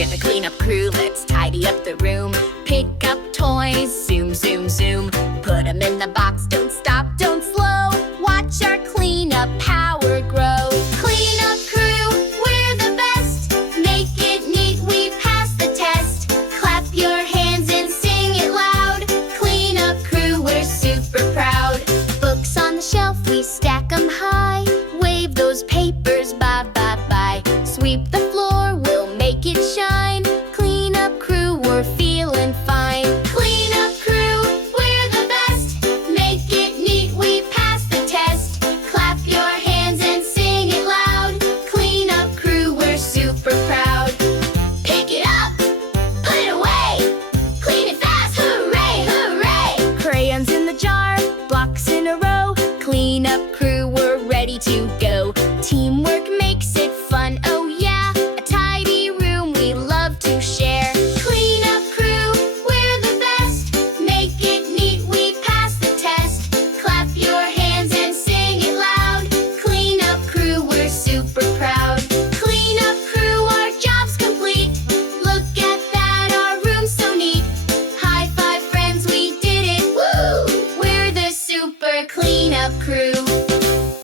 We're the cleanup crew, let's tidy up the room. Pick up toys, zoom, zoom, zoom. Put them in the box, don't stop, don't slow. Watch our cleanup power grow. Cleanup crew, we're the best. Make it neat, we pass the test. Clap your hands and sing it loud. Cleanup crew, we're super proud. Books on the shelf, we stack 'em high. Wave those papers, bye, bye, bye. Sweep the floor, we'll make it shine. Cleanup crew, we're feeling fine. Cleanup crew, we're the best. Make it neat, we pass the test. Clap your hands and sing it loud. Cleanup crew, we're super proud. Pick it up, put it away. Clean it fast, hooray, hooray. Crayons in the jar, blocks in a row. Cleanup crew, we're ready to go. Teamwork makes